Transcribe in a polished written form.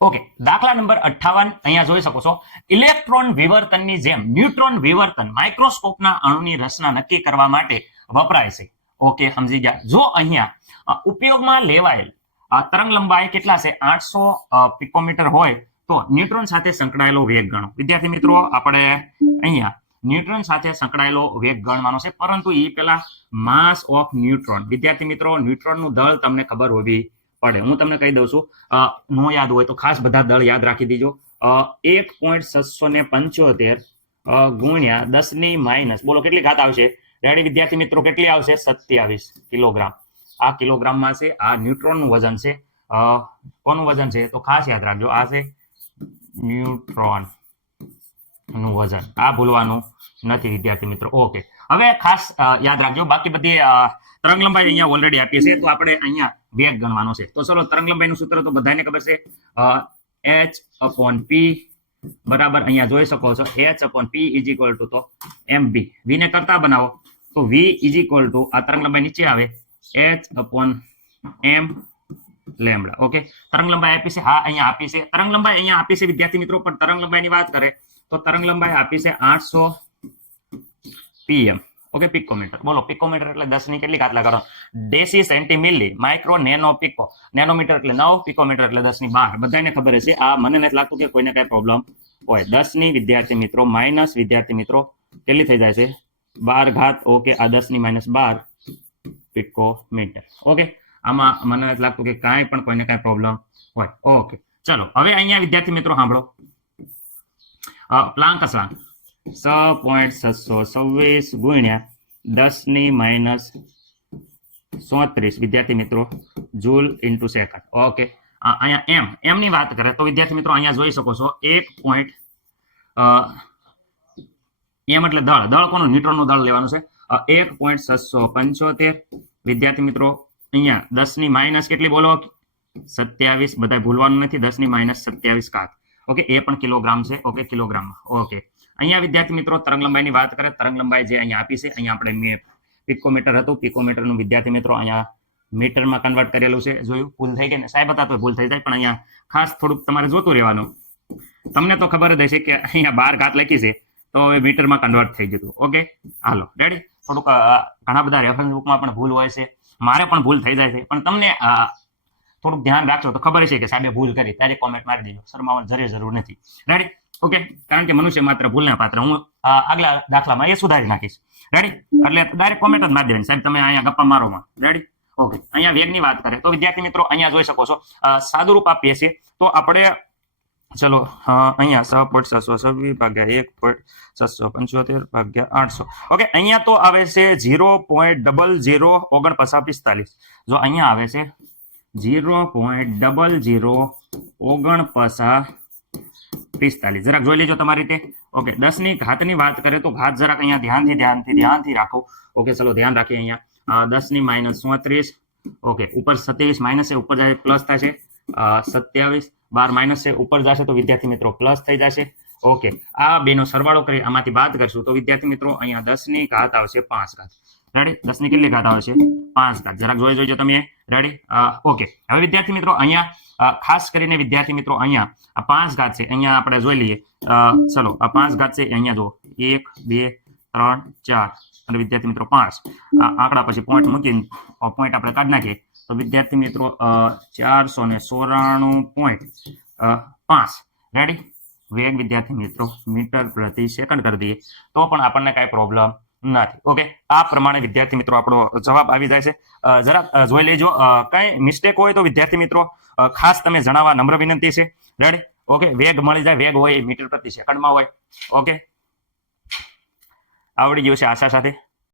Okay, દાખલા number 58 અહીંયા જોઈ શકો છો. ઇલેક્ટ્રોન વિવર્તનની જેમ ન્યુટ્રોન વિવર્તન માઇક્રોસ્કોપના અણુની રચના નક્કી કરવા માટે વપરાય છે. ઓકે, સમજી ગયા. જો અહીંયા ઉપયોગમાં લેવાયેલ તરંગ લંબાઈ કેટલા છે 800 પિકોમીટર હોય તો ન્યુટ્રોન સાથે સંકળાયેલો વેગ ગણો. વિદ્યાર્થી મિત્રો, આપણે અહીંયા ન્યુટ્રોન સાથે સંકળાયેલો વેગ ગણવાનો છે, પરંતુ એ પેલા માસ ઓફ ન્યુટ્રોન. વિદ્યાર્થી મિત્રો, ન્યુટ્રોનનું દળ તમને ખબર હોવી પડે. હું તમને કહી દઉં છું, નો યાદ હોય તો ખાસ બધા દળ યાદ રાખી દીજો. 1.675 ગુણ્યા 10⁻, બોલો કેટલી ઘાત આવશે? રેડી વિદ્યાર્થી મિત્રો, કેટલી આવશે? 27 કિલોગ્રામ. આ કિલોગ્રામમાં છે. આ ન્યુટ્રોનનું વજન છે. કોનું વજન છે તો ખાસ યાદ રાખજો, આ છે ન્યુટ્રોન નું વજન. આ ભૂલવાનું નથી વિદ્યાર્થી મિત્રો. ઓકે, હવે ખાસ યાદ રાખજો. બાકી બધી તરંગ લંબાઈ અહીંયા ઓલરેડી આપી છે, તો આપણે અહીંયા વેગ ગણવાનો છે. તો ચલો, તરંગ લંબાઈનું સૂત્ર તો બધાને ખબર છે, h/p બરાબર અહીંયા જોઈ શકો છો, h/p = તો mb. v ને કરતા બનાવો તો v = આ તરંગ લંબાઈ નીચે આવે h/m લેમ્બડા. ઓકે, તરંગ લંબાઈ આપી છે. હા, અહીંયા આપી છે તરંગ લંબાઈ, અહીંયા આપી છે વિદ્યાર્થી મિત્રો. પણ તરંગ લંબાઈની વાત કરે તો તરંગ લંબાઈ આપી છે 800 pm. Okay, picometre. બોલો, પિકોમીટર એટલે 10 ની કેટલી ઘાત લગાડો? ડેસી સેન્ટીમિલી, માઇક્રો, નેનો, પિકો. નેનોમીટર એટલે 9, પિકોમીટર એટલે 10 ની 12. બધાને ખબર છે. આ મને નથી લાગતું કે કોઈને કઈ પ્રોબ્લેમ હોય. 10 ની વિદ્યાર્થી મિત્રો માઇનસ વિદ્યાર્થી મિત્રો કેટલી થઈ જાય છે? 12 ઘાત. ઓકે, આ 10 ની -12 પિકોમીટર. ઓકે, આમાં મને નથી લાગતું કે કાંઈ પણ કોઈને કાંઈ પ્રોબ્લેમ હોય. ઓકે, ચલો હવે અહીંયા વિદ્યાર્થી મિત્રો સાંભળો. પ્લાન્ક અસલાંક 6.626 ગુણ્યા 10⁻34 વિદ્યાર્થી મિત્રો જૂલ ઇન્ટુ સેકન્ડ. ઓકે, અહીંયા એમ ની વાત કરે તો વિદ્યાર્થી મિત્રો અહીંયા જોઈ શકો છો 1. એમ એટલે દળ કોનું? ન્યુટ્રોનનું દળ લેવાનું છે. 1.675 વિદ્યાર્થી મિત્રો અહીંયા 10 ની - કેટલી બોલો? 27. બધા ભૂલવાનું નથી. 10 ની -27 ઘાત. ઓકે, એ પણ કિલોગ્રામ છે. ઓકે, કિલોગ્રામમાં. ઓકે, અહીંયા વિદ્યાર્થી મિત્રો તરંગ લંબાઈની વાત કરે, તરંગ લંબાઈ જે અહીંયા આપી છે, અહીંયા આપણે પિકોમીટર હતું, પિકોમીટરનું વિદ્યાર્થી મિત્રો અહીંયા મીટરમાં કન્વર્ટ કરેલું છે. જોયું? ભૂલ થઈ ગઈ ને સાહેબ? હતા તો ભૂલ થઈ જાય, પણ અહીંયા ખાસ થોડુંક તમારે જોતું રહેવાનું. તમને તો ખબર જ હશે કે અહીંયા 12 ઘાત લખી છે, તો હવે મીટરમાં કન્વર્ટ થઈ જતું. ઓકે, હાલો રેડી. થોડુંક ઘણા બધા રેફરન્સ બુકમાં પણ ભૂલ હોય છે, મારે પણ ભૂલ થઈ જાય છે, પણ તમને થોડુંક ધ્યાન રાખજો તો ખબર છે કે સાહેબે ભૂલ કરી, ત્યારે કોમેન્ટ મારી દેજો. શરમાવાની જરૂર નથી. રેડી? ઓકે, કારણ કે મનુષ્ય માત્ર ભૂલના પાત્ર. હું આગલા દાખલામાં એ સુધારી નાખીશ. રેડી? એટલે ડાયરેક્ટ કોમેન્ટ જ મારી દેવાની, સાહેબ તમે અહીંયા ગપ્પા મારોમાં. રેડી? ઓકે, અહીંયા વેગની વાત કરે તો વિદ્યાર્થી મિત્રો અહીંયા જોઈ શકો છો સાદુરૂપ આપીએ છીએ તો આપણે ચલો અહીંયા 6.626 ભાગ્યા 1.675 ભાગ્યા 800. ઓકે, અહીંયા તો આવે છે 0.004945. જો અહીંયા આવે છે 0.004945. જરાક જોઈ લેજો તમારી રીતે. ઓકે, 10 ની ઘાતની વાત કરે તો ઘાત જરાક અહીંયા ધ્યાનથી રાખો. ઓકે, ચલો ધ્યાન રાખીએ. અહીંયા 10 ની -34. ઓકે, ઉપર 27 માઇનસ છે, ઉપર જાય પ્લસ થશે 27. 12 માઇનસ છે, ઉપર જશે તો વિદ્યાર્થી મિત્રો પ્લસ થઈ જશે. ઓકે, આ બેનો સરવાળો કરી આમાંથી બાદ કરશું તો વિદ્યાર્થી મિત્રો અહીંયા 10 ની ઘાત આવશે 5 ઘાત. રેડી? 10 ની કેટલી ઘાત આવશે? 5 ઘાત. જરાક જોઈ જોજો તમે. રેડી? ઓકે, હવે વિદ્યાર્થી મિત્રો અહીંયા ખાસ કરીને વિદ્યાર્થી મિત્રો અહીંયા આ 5 ઘાત છે, અહીંયા આપણે જોઈ લઈએ. ચલો, આ 5 ઘાત છે, અહીંયા જો 1 2 3 4 અને વિદ્યાર્થી મિત્રો 5. આ આંકડા પછી પોઈન્ટ મૂકીને પોઈન્ટ આપણે કાઢી નાખીએ તો વિદ્યાર્થી મિત્રો 494.5. રેડી? વેગ વિદ્યાર્થી મિત્રો મીટર પ્રતિ સેકન્ડ કરી દઈએ તો પણ આપણને કાંઈ પ્રોબ્લેમ નથી. ઓકે, આ પ્રમાણે વિદ્યાર્થી મિત્રો આપણો જવાબ આવી જાય છે. જરાક જોઈ લેજો. કઈ મિસ્ટેક હોય તો વિદ્યાર્થી મિત્રો ખાસ તમે જણાવવા નમ્ર વિનંતી છે. રેડી? ઓકે, વેગ મળી જાય. વેગ હોય મીટર પ્રતિ સેકન્ડમાં હોય. ઓકે, આવડી ગયું છે આશા સાથે.